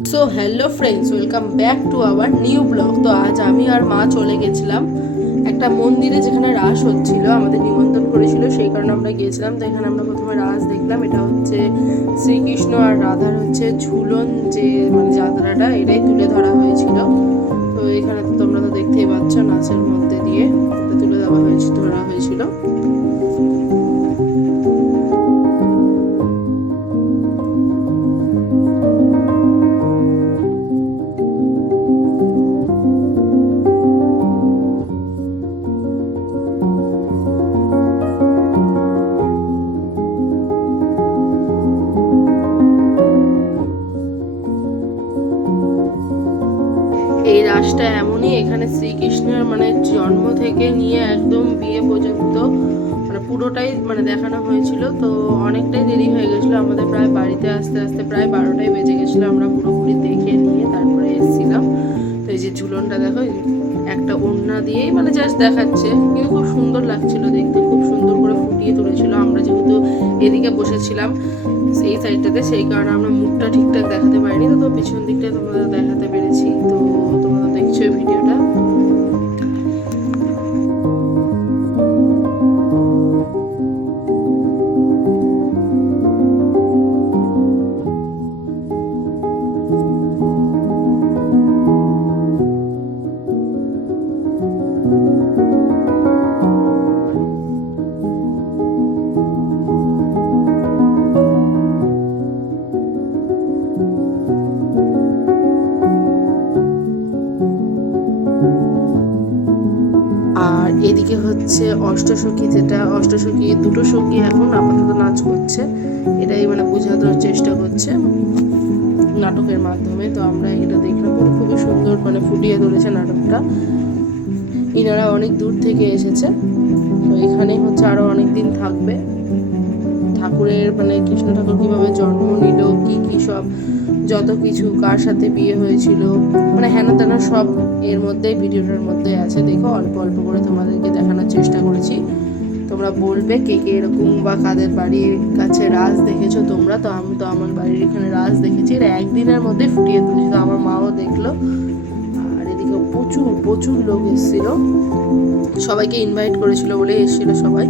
So hello friends, welcome back to our new blog. তো আজ আমি আর মা চলে গেছিলাম একটা মন্দিরে, যেখানে রাস হচ্ছিল, আমাদের নিমন্ত্রণ করেছিল, সেই কারণে আমরা গিয়েছিলাম। তো এখানে আমরা প্রথমে রাস দেখলাম। এটা হচ্ছে শ্রীকৃষ্ণ আর রাধার হচ্ছে ঝুলন, যে মানে যাত্রাটা, এটাই তুলে ধরা হয়েছিল। তো এখানে তো তোমরা তো দেখতেই পাচ্ছ, নাচের মধ্যে দিয়ে এটা তুলে ধরা হয়েছিল। এই রাসটা এমনই, এখানে শ্রীকৃষ্ণের মানে জন্ম থেকে নিয়ে একদম বিয়ে পর্যন্ত মানে পুরোটাই মানে দেখানো হয়েছিল। তো অনেকটাই দেরি হয়ে গেছিলো আমাদের, প্রায় বাড়িতে আসতে আসতে প্রায় 12টাই বেজে গেছিলো। আমরা পুরোপুরি দেখে নিয়ে তারপরে এসেছিলাম। তো এই যে ঝুলনটা দেখো, একটা ওড়না দিয়েই মানে জাস্ট দেখাচ্ছে, কিন্তু খুব সুন্দর লাগছিল দেখতে, খুব সুন্দর করে ফুটিয়ে তুলেছিল। আমরা যেহেতু এদিকে বসেছিলাম সেই সাইডটাতে, সেই কারণে আমরা মুখটা ঠিকঠাক দেখাতে পারিনি। তো পিছন দিকটা তোমাদের দেখাতে পেরেছি। তো তোমরা দেখছো ভিডিওটা। আর এদিকে হচ্ছে অষ্টসখী, যেটা অষ্টসখী দুটো সখী এখন আপাতত নাচ করছে, এটাই মানে বোঝানোর চেষ্টা করছে নাটকের মাধ্যমে। তো আমরা এটা দেখলাম, খুবই সুন্দর মানে ফুটিয়ে তুলেছে নাটকটা। ইনারা অনেক দূর থেকে এসেছে। তো এখানেই হচ্ছে আরো অনেক দিন থাকবে। ঠাকুরের মানে কৃষ্ণ ঠাকুর কিভাবে জন্ম নিল, কি কি সব যত কিছু, কার সাথে বিয়ে হয়েছিল, মানে হেনা তেনা সব এর মধ্যে, ভিডিওটার মধ্যে আছে। দেখো, অল্প অল্প করে তোমাদেরকে দেখানোর চেষ্টা করেছি। তোমরা বলবে কে কে এরকম বা কাদের বাড়ির কাছে রাস দেখেছো তোমরা। তো আমি তো আমার বাড়ির এখানে রাস দেখেছি, এটা একদিনের মধ্যে ফুটিয়ে তুলেছি। তো আমার মাও দেখলো। আর এদিকে প্রচুর প্রচুর লোক এসেছিল, সবাইকে ইনভাইট করেছিল বলে এসেছিল সবাই।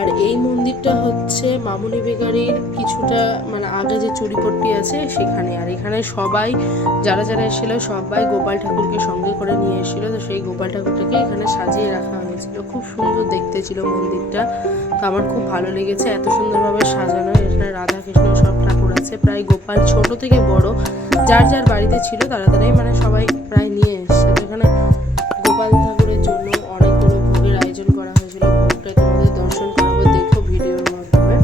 আর এই মন্দিরটা হচ্ছে মামুনি বেকারির কিছুটা মানে আগে যে চুরিপট্টি আছে সেখানে। আর এখানে সবাই যারা যারা এসেছিল সবাই গোপাল ঠাকুরকে সঙ্গে করে নিয়ে এসেছিলো। তো সেই গোপাল ঠাকুরটাকে এখানে সাজিয়ে রাখা হয়েছিল। খুব সুন্দর দেখতে ছিল মন্দিরটা। তো আমার খুব ভালো লেগেছে, এত সুন্দরভাবে সাজানো। এখানে রাধা কৃষ্ণ সব ঠাকুর আছে, প্রায় গোপাল ছোট থেকে বড় যার যার বাড়িতে ছিল তারা তারাই মানে সবাই প্রায় নিয়ে এসছে। তো এখানে গোপাল ঠাকুরের জন্য অনেকগুলো ভোগের আয়োজন করা হয়েছিল। ভোগটাই তোমাদের দর্শন করাবো, দেখো ভিডিওর মাধ্যমে।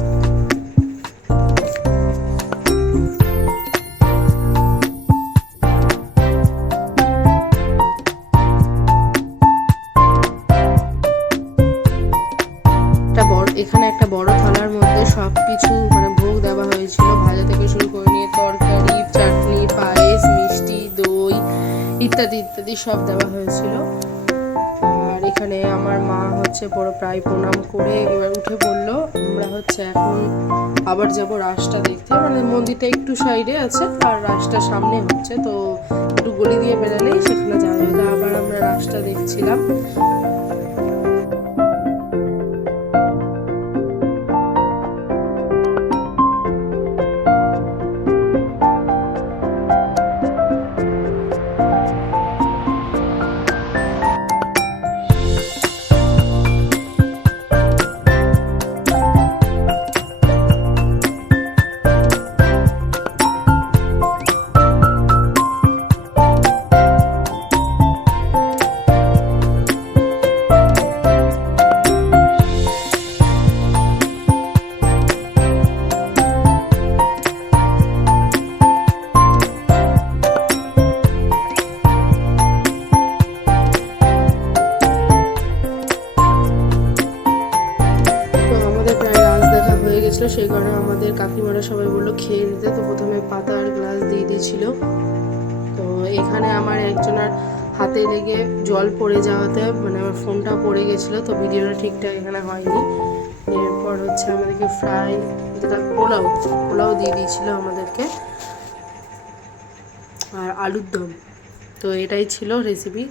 এখানে একটা বড় থালার মধ্যে সব কিছু মানে ভোগ দেওয়া হয়েছিল, ভাজা থেকে শুরু করে নিয়ে তরকারি, চাটনি, পায়েস, মিষ্টি, দই ইত্যাদি ইত্যাদি সব দেওয়া হয়েছিল। আর এখানে আমার মা হচ্ছে বড় প্রায় প্রণাম করে এবার উঠে পড়লো। আমরা হচ্ছে এখন আবার যাব রাসটা দেখতে, মানে মন্দিরটা একটু সাইডে আছে আর রাসটা সামনে হচ্ছে। তো একটু গলি দিয়ে বেরালেই সেখানে যাওয়া যাবে। তো আবার আমরা রাস্তা দেখছিলাম। সেই কারণে আমাদের কাকিমারা সবাই বললো খেয়ে নিতে। তো প্রথমে পাতা আর গ্লাস দিয়ে দিয়েছিল। তো এখানে আমার একজনের হাতে লেগে জল পড়ে যাওয়াতে মানে আমার ফোনটা পড়ে গেছিলো, তো ভিডিওটা ঠিকঠাক এখানে হয়নি। এরপর হচ্ছে আমাদেরকে ফ্রাই যেটা পোলাও দিয়ে দিয়েছিল আমাদেরকে, আর আলুর দম। তো এটাই ছিল রেসিপি।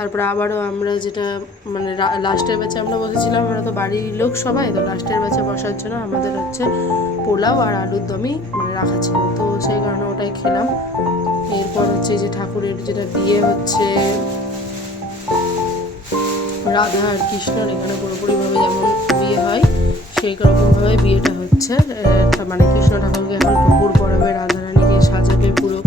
তারপরে আবারও আমরা যেটা মানে লাস্টের ব্যাচে আমরা বসেছিলাম, আমরা তো বাড়ির লোক সবাই, তো লাস্টের ব্যাচে বসার জন্য আমাদের হচ্ছে পোলাও আর আলুর দমই মানে রাখা ছিল, তো সেই কারণে ওটাই খেলাম। এরপর হচ্ছে যে ঠাকুরের যেটা বিয়ে হচ্ছে রাধা আর কৃষ্ণর, এখানে পুরোপুরিভাবে যেমন বিয়ে হয় সেই রকমভাবে বিয়েটা হচ্ছে। মানে কৃষ্ণ ঠাকুরকে এখন ঠাকুর পরাবে, রাধা রানীকে সাজাবে পুরো।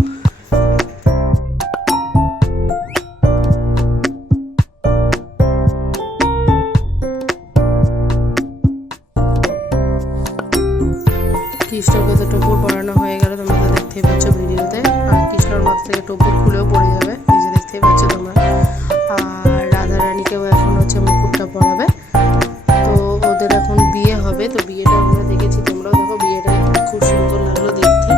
কৃষ্ণকে তো টপুর পরানো হয়ে গেল, তোমরা তো দেখতেই পাচ্ছ ভিডিওতে। আর কৃষ্ণর মাথা থেকে টপুর খুলেও পড়ে যাবে, এই যে দেখতেই পাচ্ছ তোমরা। আর রাধা রানীকেও এখন হচ্ছে মুকুটটা পরাবে। তো ওদের এখন বিয়ে হবে, তো বিয়েটা আমরা দেখেছি, তোমরাও দেখো। বিয়েটা খুব সুন্দর লাগলো দেখতে।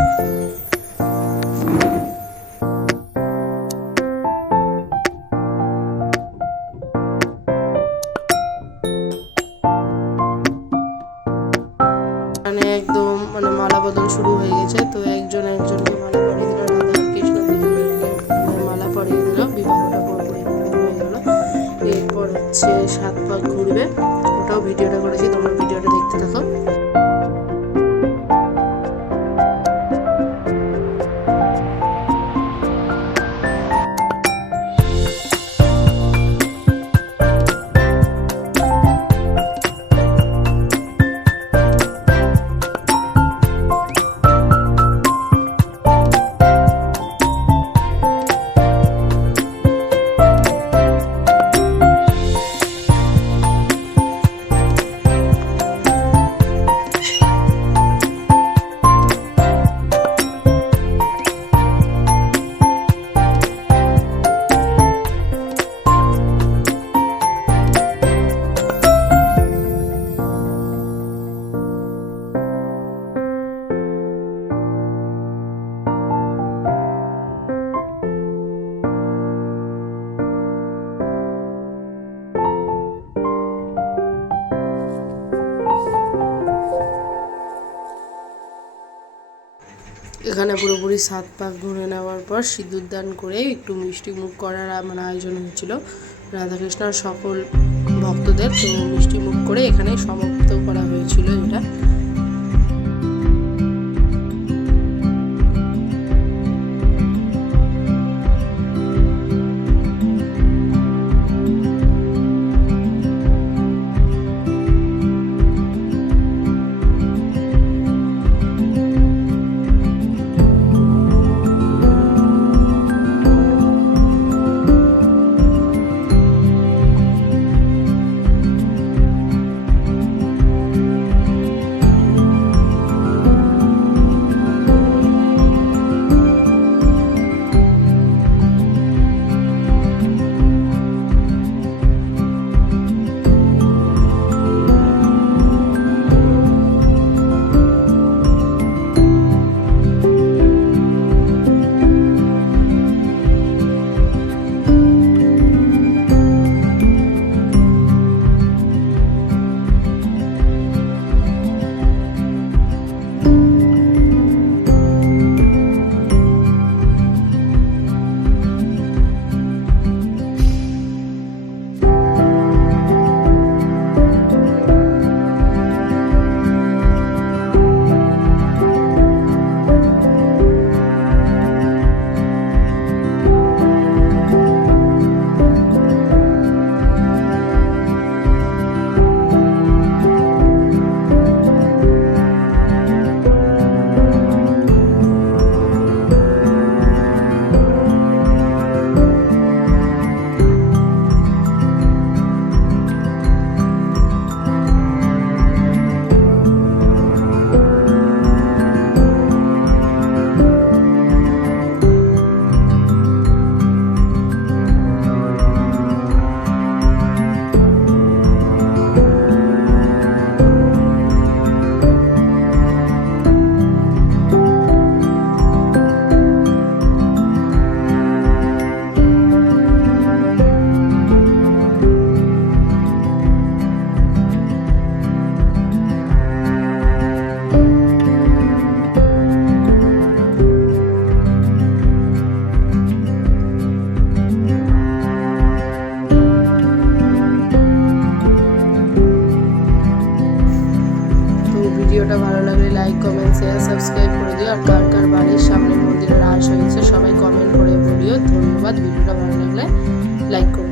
একদম মানে মালা বদল শুরু হয়ে গেছে। তো একজন একজনকে মালা পরিয়ে দিল, রাধা আর কৃষ্ণ দুজনকে মালা পরিয়ে দিল, বিবাহটা পুরোপুরি হয়ে গেল। এরপর হচ্ছে 7 পাক ঘুরবে, ওটাও ভিডিওটা করেছি, তোমরা ভিডিওটা দেখতে থাকো। এখানে পুরোপুরি 7 পাক ঘুরে নেওয়ার পর সিঁদুর দান করে একটু মিষ্টি মুখ করার মানে আয়োজন হয়েছিল রাধাকৃষ্ণ আর সকল ভক্তদের। তো মিষ্টি মুখ করে এখানে সমাপ্ত করা হয়েছিল এটা। শেয়ার সাবস্ক্রাইব করে দিও। আর কার কার বাড়ির সামনে মন্দিরের রাস হয়েছে সবাই কমেন্ট করে বলিও। ধন্যবাদ। ভিডিওটা ভালো লাগলে লাইক করো।